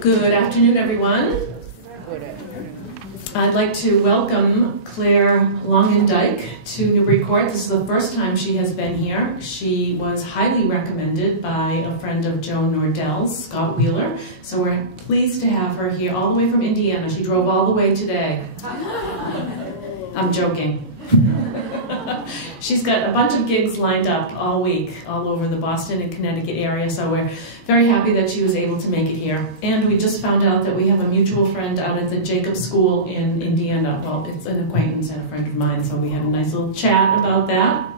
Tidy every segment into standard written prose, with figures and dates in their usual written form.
Good afternoon, everyone. I'd like to welcome Clare Longendyke to Newbury Court. This is the first time she has been here. She was highly recommended by a friend of Joan Nordell's, Scott Wheeler. So we're pleased to have her here all the way from Indiana. She drove all the way today. I'm joking. She's got a bunch of gigs lined up all week, all over the Boston and Connecticut area, so we're very happy that she was able to make it here. And we just found out that we have a mutual friend out at the Jacob School in Indiana. Well, it's an acquaintance and a friend of mine, so we had a nice little chat about that.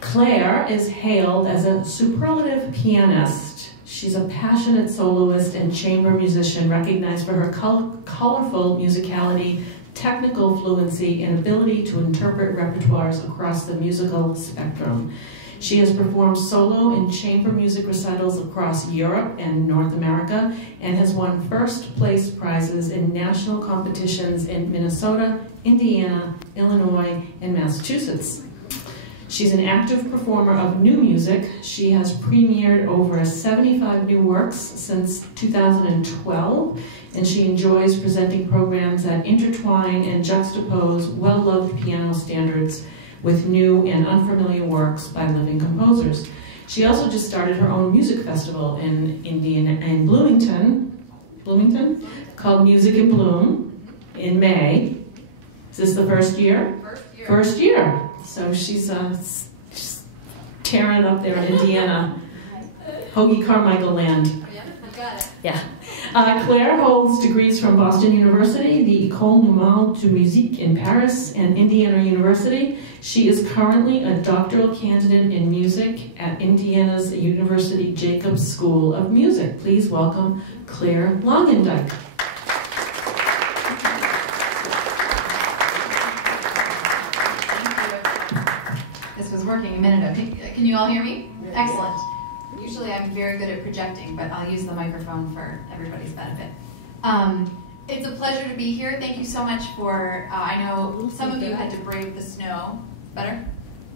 Clare is hailed as a superlative pianist. She's a passionate soloist and chamber musician recognized for her colorful musicality, technical fluency, and ability to interpret repertoires across the musical spectrum. She has performed solo and chamber music recitals across Europe and North America and has won first place prizes in national competitions in Minnesota, Indiana, Illinois, and Massachusetts. She's an active performer of new music. She has premiered over 75 new works since 2012, and she enjoys presenting programs that intertwine and juxtapose well-loved piano standards with new and unfamiliar works by living composers. She also just started her own music festival in Bloomington, called Music in Bloom in May. Is this the first year? First year. So she's just tearing it up there in Indiana, Hoagie Carmichael land. Oh, yeah, you got it. Yeah. Clare holds degrees from Boston University, the École Normale de Musique in Paris, and Indiana University. She is currently a doctoral candidate in music at Indiana's University Jacobs School of Music. Please welcome Clare Longendyke. This was working a minute ago. Can you all hear me? Excellent. Usually I'm very good at projecting, but I'll use the microphone for everybody's benefit. It's a pleasure to be here. Thank you so much for, I know some of you had to brave the snow. Better?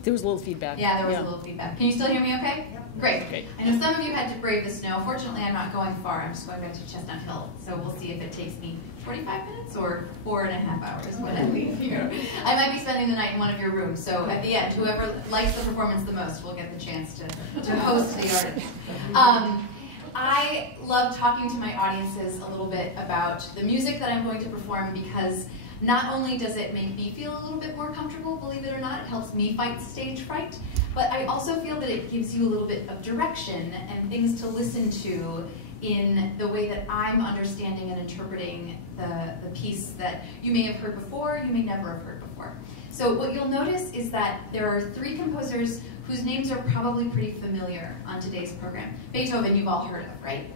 There was a little feedback. Yeah, there was a little feedback. Can you still hear me okay? Yep. Great. Okay. I know some of you had to brave the snow. Fortunately, I'm not going far. I'm just going back to Chestnut Hill. So we'll see if it takes me 45 minutes or 4.5 hours when I leave here. I might be spending the night in one of your rooms. So at the end, whoever likes the performance the most will get the chance to host the artist. I love talking to my audiences a little bit about the music that I'm going to perform because not only does it make me feel a little bit more comfortable, believe it or not, it helps me fight stage fright, but I also feel that it gives you a little bit of direction and things to listen to in the way that I'm understanding and interpreting the piece that you may have heard before, you may never have heard before. So what you'll notice is that there are 3 composers whose names are probably pretty familiar on today's program. Beethoven you've all heard of, right?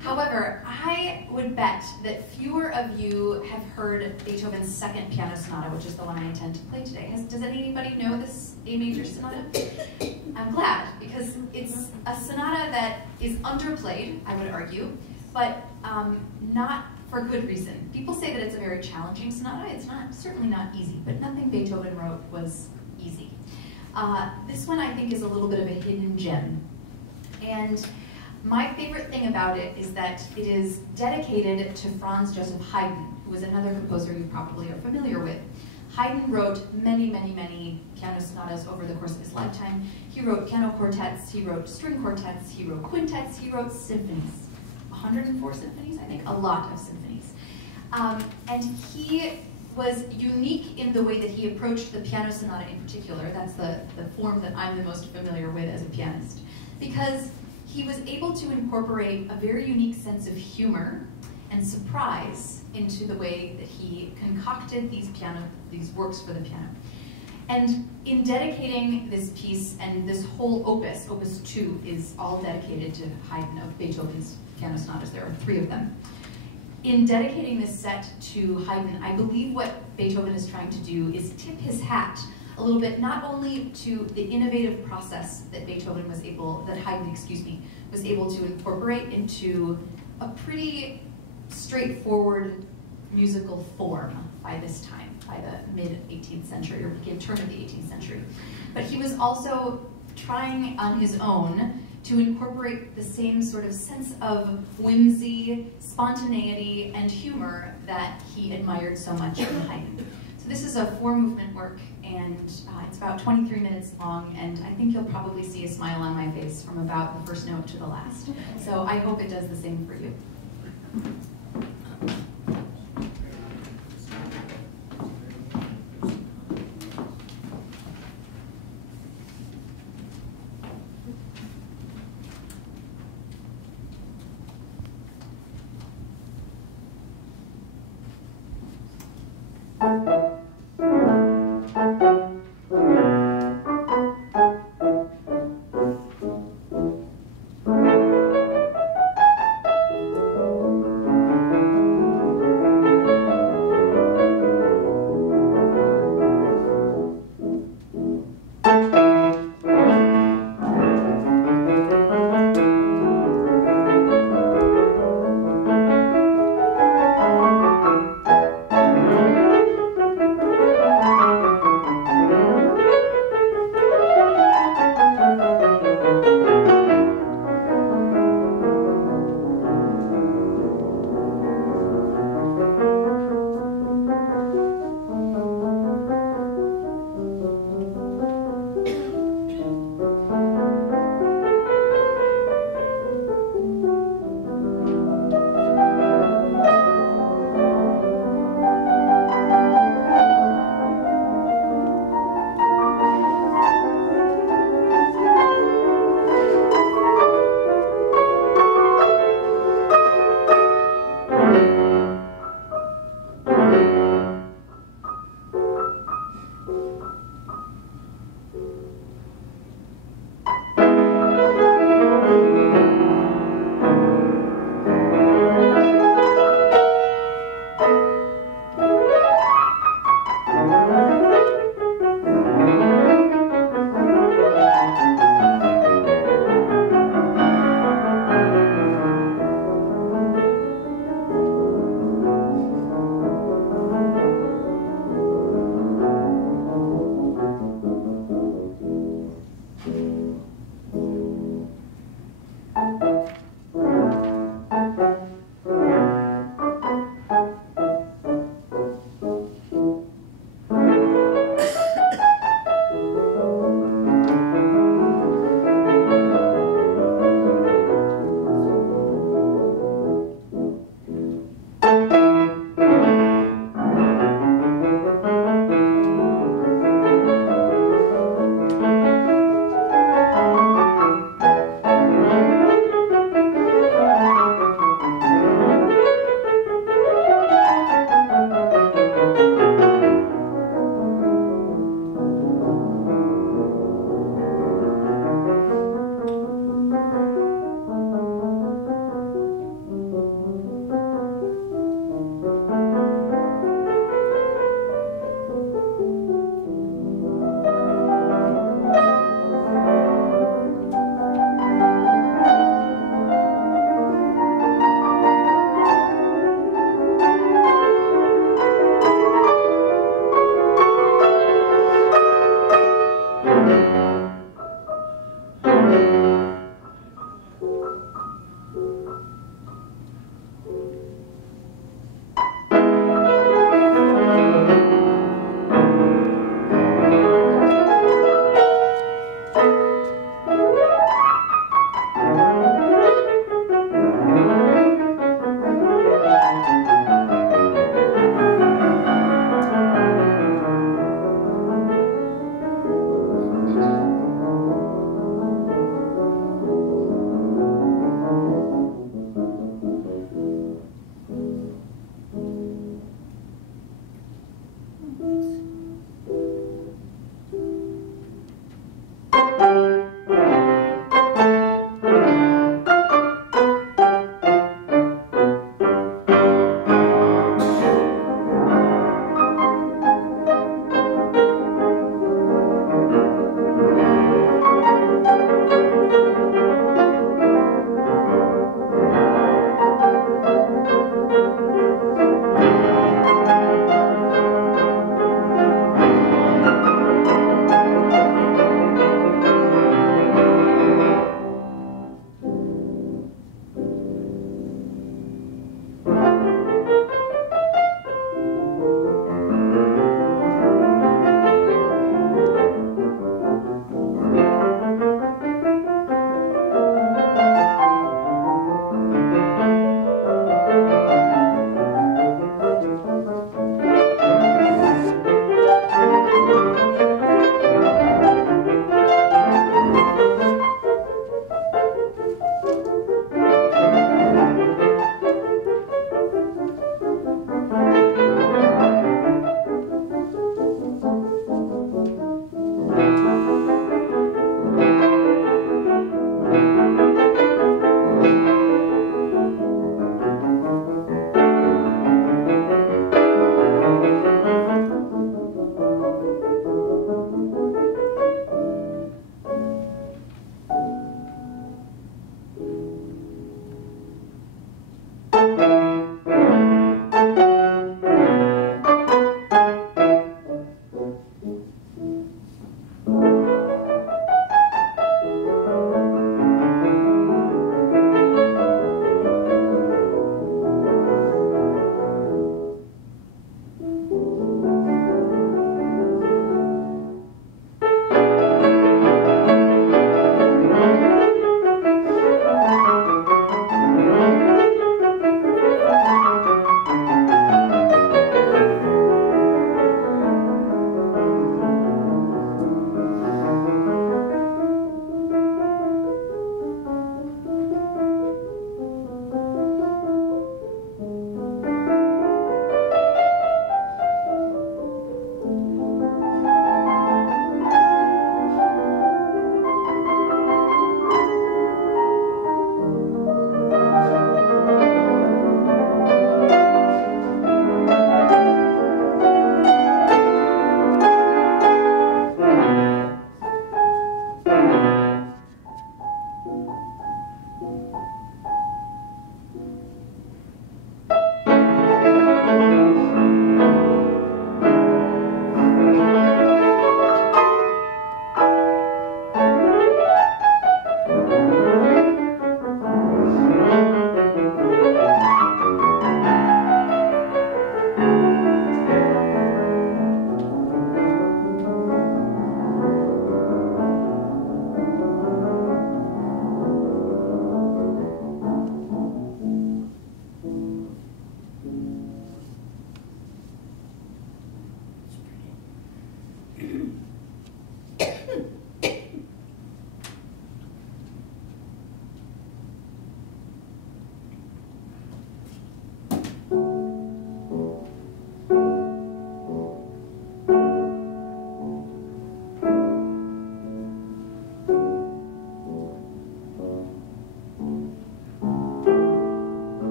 However, I would bet that fewer of you have heard Beethoven's second piano sonata, which is the one I intend to play today. Does anybody know this A major sonata? I'm glad, because it's a sonata that is underplayed, I would argue, but not for good reason. People say that it's a very challenging sonata. It's certainly not easy, but nothing Beethoven wrote was easy. This one I think is a little bit of a hidden gem. And my favorite thing about it is that it is dedicated to Franz Joseph Haydn, who was another composer you probably are familiar with. Haydn wrote many, many, many piano sonatas over the course of his lifetime. He wrote piano quartets, he wrote string quartets, he wrote quintets, he wrote symphonies. 104 symphonies, I think, a lot of symphonies. And he was unique in the way that he approached the piano sonata in particular. That's the form that I'm the most familiar with as a pianist. Because he was able to incorporate a very unique sense of humor and surprise into the way that he concocted these works for the piano. And in dedicating this piece, and this whole opus, Opus 2, is all dedicated to Haydn of Beethoven's piano sonatas. There are 3 of them. In dedicating this set to Haydn, I believe what Beethoven is trying to do is tip his hat a little bit, not only to the innovative process that Haydn, was able to incorporate into a pretty straightforward musical form by this time, by the mid-18th century, or turn of the 18th century. But he was also trying on his own to incorporate the same sort of sense of whimsy, spontaneity, and humor that he admired so much in Haydn. So this is a 4-movement work, and it's about 23 minutes long, and I think you'll probably see a smile on my face from about the first note to the last. So I hope it does the same for you.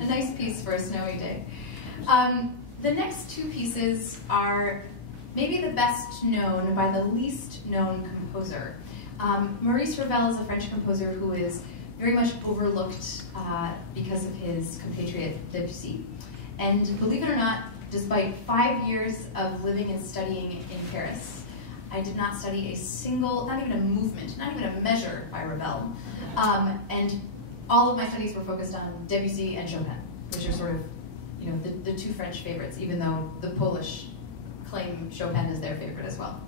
A nice piece for a snowy day. The next two pieces are maybe the best known by the least known composer. Maurice Ravel is a French composer who is very much overlooked because of his compatriot Debussy. And believe it or not, despite 5 years of living and studying in Paris, I did not study a single, not even a movement, not even a measure by Ravel. And all of my studies were focused on Debussy and Chopin, which are sort of, you know, the two French favorites, even though the Polish claim Chopin is their favorite as well.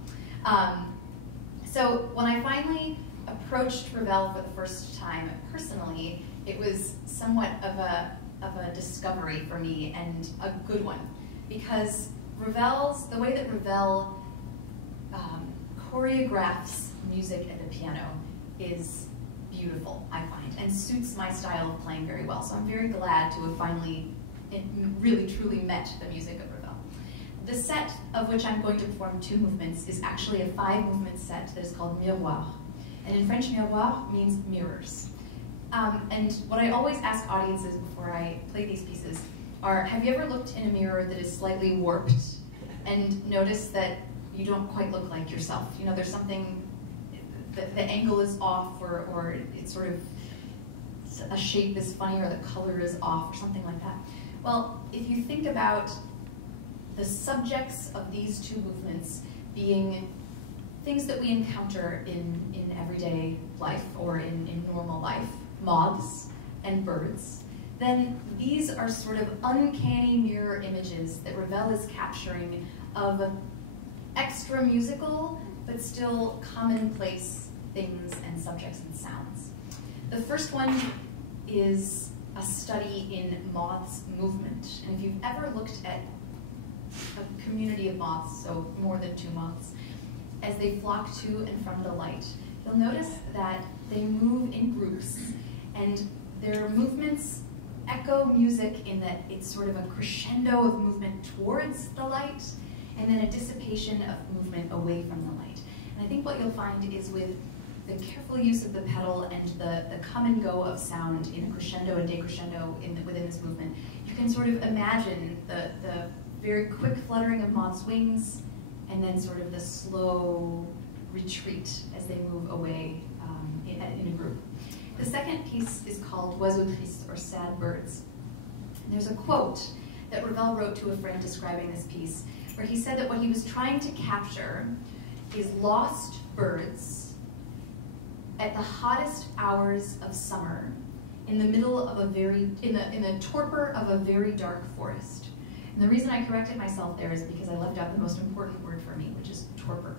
So when I finally approached Ravel for the first time personally, it was somewhat of a discovery for me, and a good one, because the way that Ravel choreographs music at the piano is beautiful, I find, and suits my style of playing very well. So I'm very glad to have finally really truly met the music of Ravel. The set of which I'm going to perform 2 movements is actually a 5-movement set that is called miroir. And in French, miroir means mirrors. And what I always ask audiences before I play these pieces are, have you ever looked in a mirror that is slightly warped and noticed that you don't quite look like yourself? You know, there's something, the angle is off, or it's sort of, a shape is funny, or the color is off, or something like that. Well, if you think about the subjects of these two movements being things that we encounter in everyday life or in normal life, moths and birds, then these are sort of uncanny mirror images that Ravel is capturing of extra musical but still commonplace things and subjects and sounds. The first one is a study in moths' movement. And if you've ever looked at a community of moths, so more than 2 moths, as they flock to and from the light, you'll notice that they move in groups, and their movements echo music in that it's sort of a crescendo of movement towards the light, and then a dissipation of movement away from the light. And I think what you'll find is with the careful use of the pedal and the come and go of sound in a crescendo and decrescendo within this movement, you can sort of imagine the very quick fluttering of moths' wings, and then sort of the slow retreat as they move away in a group. The second piece is called Oiseaux Tristes, or Sad Birds. And there's a quote that Ravel wrote to a friend describing this piece, where he said that what he was trying to capture is lost birds at the hottest hours of summer, in the middle of in the torpor of a very dark forest. And the reason I corrected myself there is because I left out the most important word for me, which is torpor.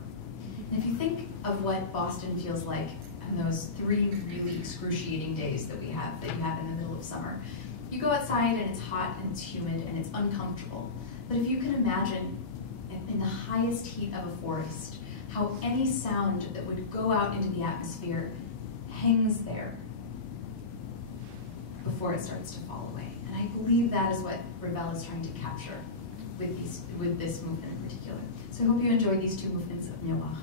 And if you think of what Boston feels like on those 3 really excruciating days that you have in the middle of summer, you go outside and it's hot and it's humid and it's uncomfortable. But if you can imagine in the highest heat of a forest, how any sound that would go out into the atmosphere hangs there before it starts to fall away. And I believe that is what Ravel is trying to capture with this movement in particular. So I hope you enjoy these 2 movements of Miroir.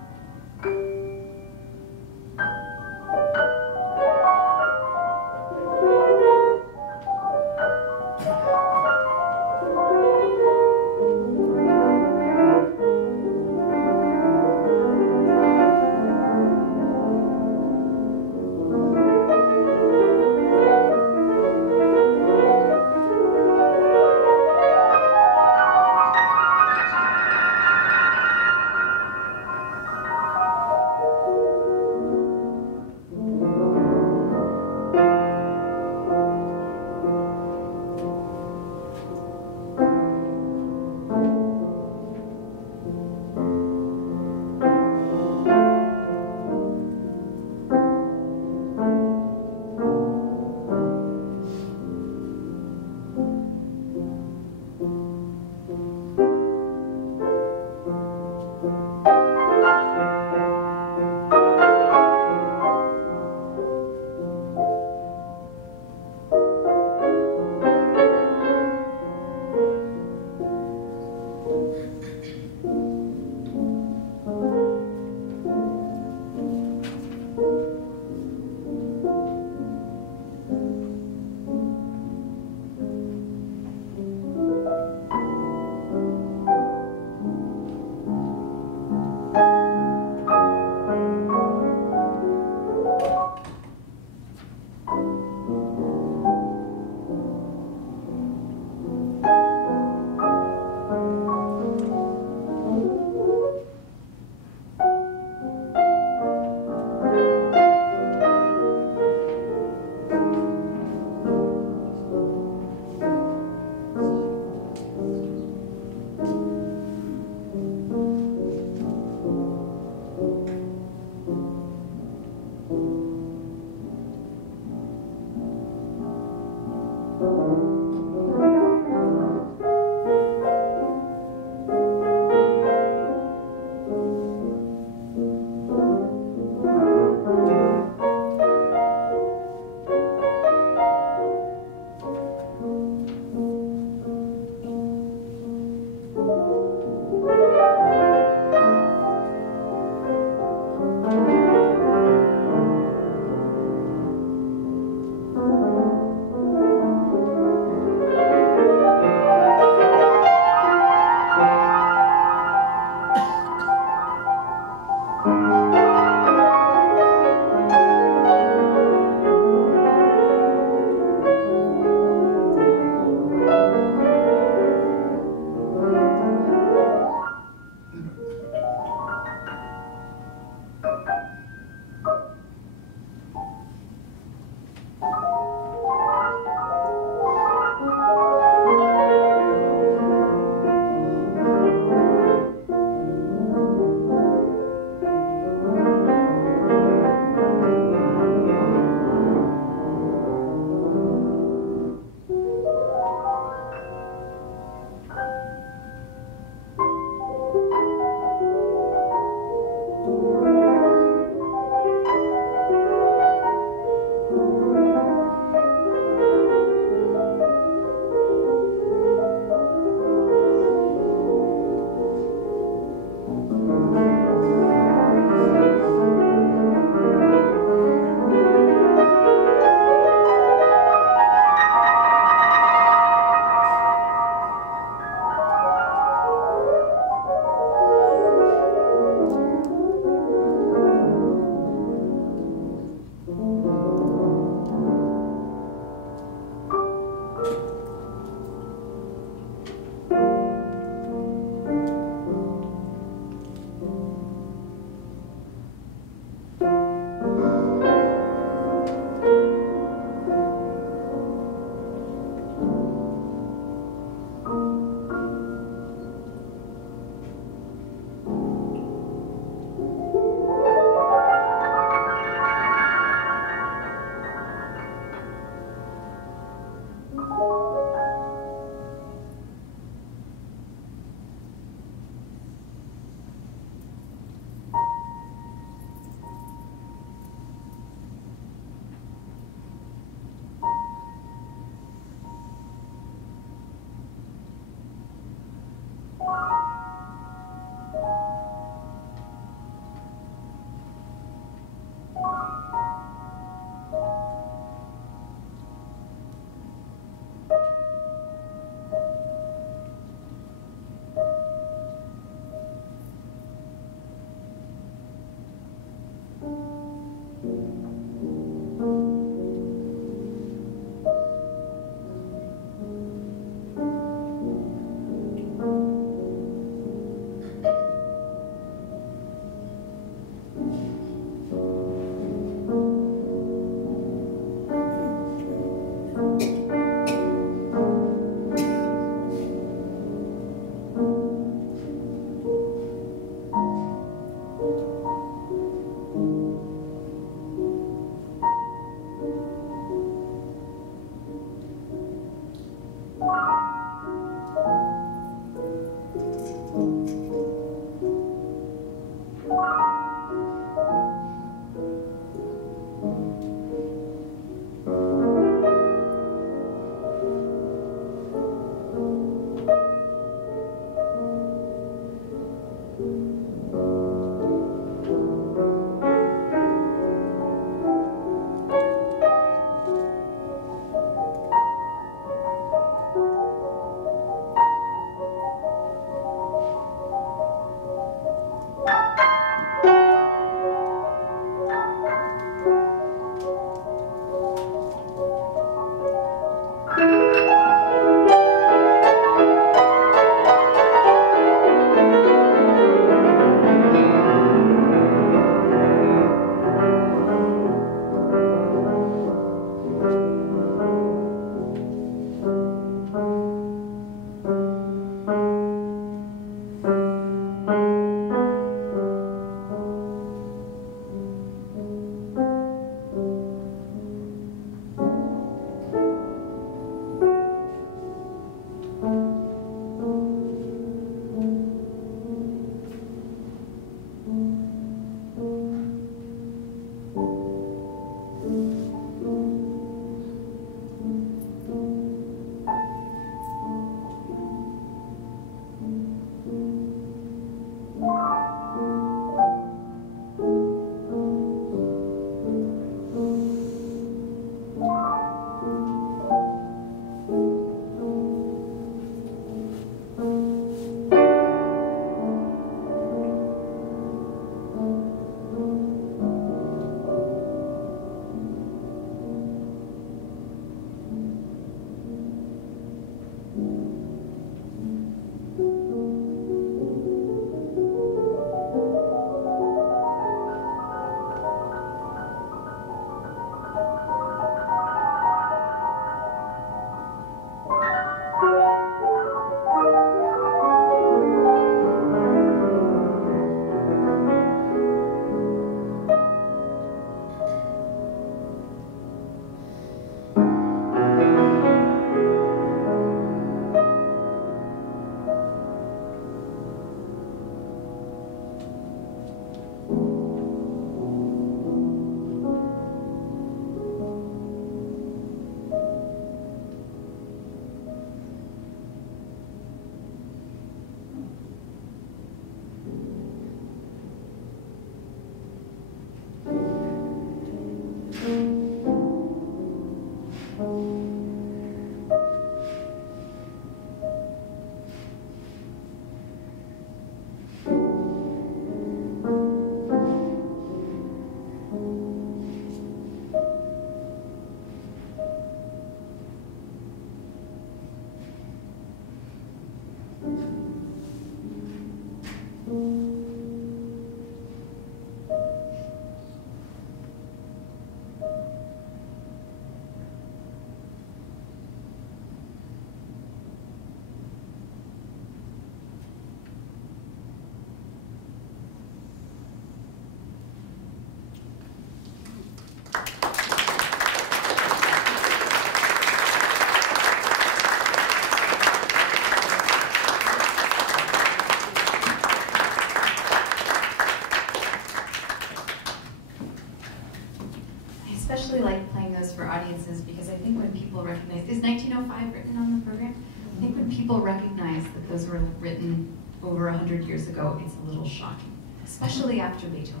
because I think when people recognize, is 1905 written on the program? I think when people recognize that those were written over 100 years ago, it's a little shocking, especially after Beethoven.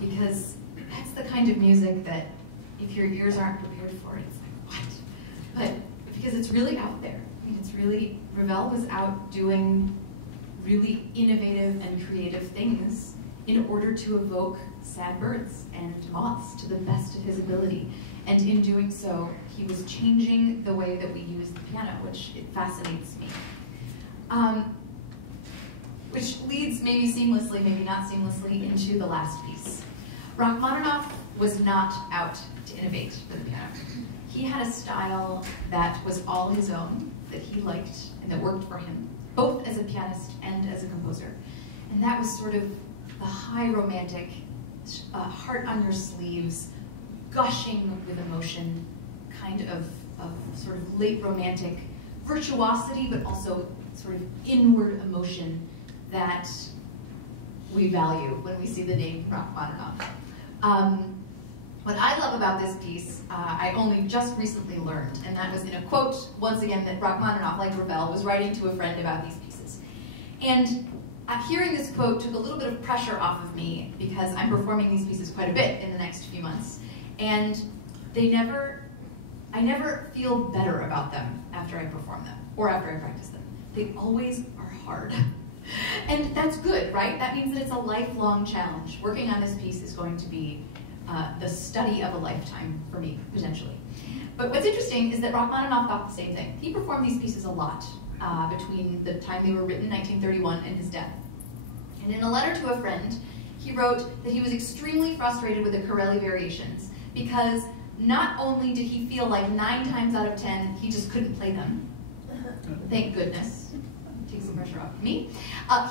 Because that's the kind of music that if your ears aren't prepared for it, it's like, what? But because it's really out there. I mean, it's really, Ravel was out doing really innovative and creative things in order to evoke sad birds and moths to the best of his ability. And in doing so, he was changing the way that we use the piano, which it fascinates me. Which leads maybe seamlessly, maybe not seamlessly, into the last piece. Rachmaninoff was not out to innovate for the piano. He had a style that was all his own, that he liked and that worked for him, both as a pianist and as a composer. And that was sort of the high romantic, heart on your sleeves, gushing with emotion, kind of sort of late romantic virtuosity, but also sort of inward emotion that we value when we see the name Rachmaninoff. What I love about this piece, I only just recently learned, and that was in a quote, once again, that Rachmaninoff, like Ravel, was writing to a friend about these pieces. And hearing this quote took a little bit of pressure off of me because I'm performing these pieces quite a bit in the next few months. And I never feel better about them after I perform them or after I practice them. They always are hard. And that's good, right? That means that it's a lifelong challenge. Working on this piece is going to be the study of a lifetime for me, potentially. But what's interesting is that Rachmaninoff thought the same thing. He performed these pieces a lot between the time they were written, 1931, and his death. And in a letter to a friend, he wrote that he was extremely frustrated with the Corelli variations because not only did he feel like 9 times out of 10 he just couldn't play them, thank goodness, take some pressure off of me,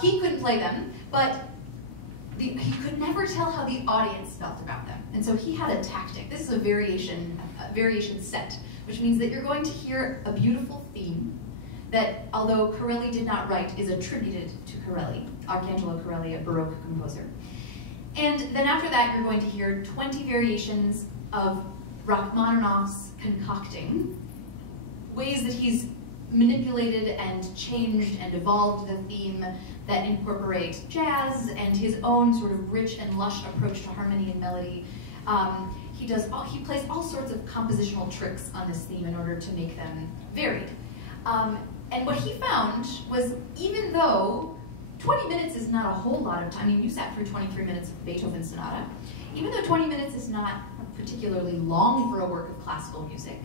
he couldn't play them, but he could never tell how the audience felt about them. And so he had a tactic. This is a variation set, which means that you're going to hear a beautiful theme that, although Corelli did not write, is attributed to Corelli, Arcangelo Corelli, a Baroque composer. And then after that, you're going to hear 20 variations of Rachmaninoff's concocting, ways that he's manipulated and changed and evolved the theme that incorporate jazz and his own sort of rich and lush approach to harmony and melody. He plays all sorts of compositional tricks on this theme in order to make them varied. And what he found was, even though 20 minutes is not a whole lot of time, I mean, you sat through 23 minutes of Beethoven's sonata, even though 20 minutes is not particularly long for a work of classical music,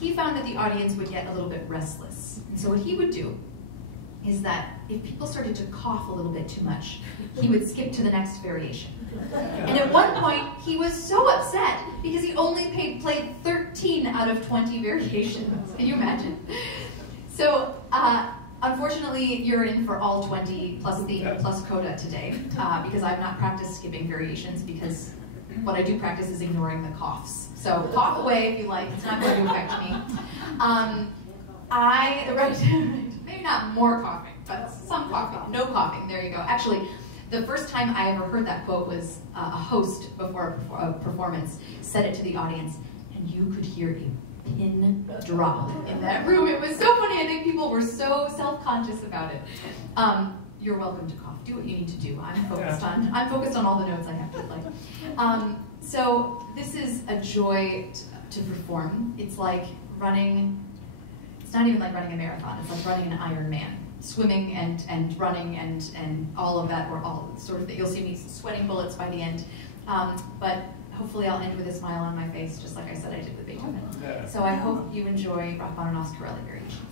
he found that the audience would get a little bit restless. And so what he would do is that if people started to cough a little bit too much, he would skip to the next variation. And at one point, he was so upset because he only played 13 out of 20 variations. Can you imagine? So, unfortunately, you're in for all 20 plus theme plus coda today, because I've not practiced skipping variations because what I do practice is ignoring the coughs. So cough away if you like, it's not going to affect me. Maybe not more coughing, but some coughing, no coughing, there you go. Actually, the first time I ever heard that quote was a host before a performance said it to the audience, and you could hear a pin drop in that room. It was so funny. I think people were so self-conscious about it. You're welcome to cough. Do what you need to do. I'm focused on all the notes I have to play. So this is a joy to perform. It's like running. It's not even like running a marathon. It's like running an Ironman. Swimming and running and all of that, or all sort of that. You'll see me sweating bullets by the end. But hopefully I'll end with a smile on my face, just like I said I did with Beethoven. So I hope you enjoy Rachmaninoff's Corelli variation.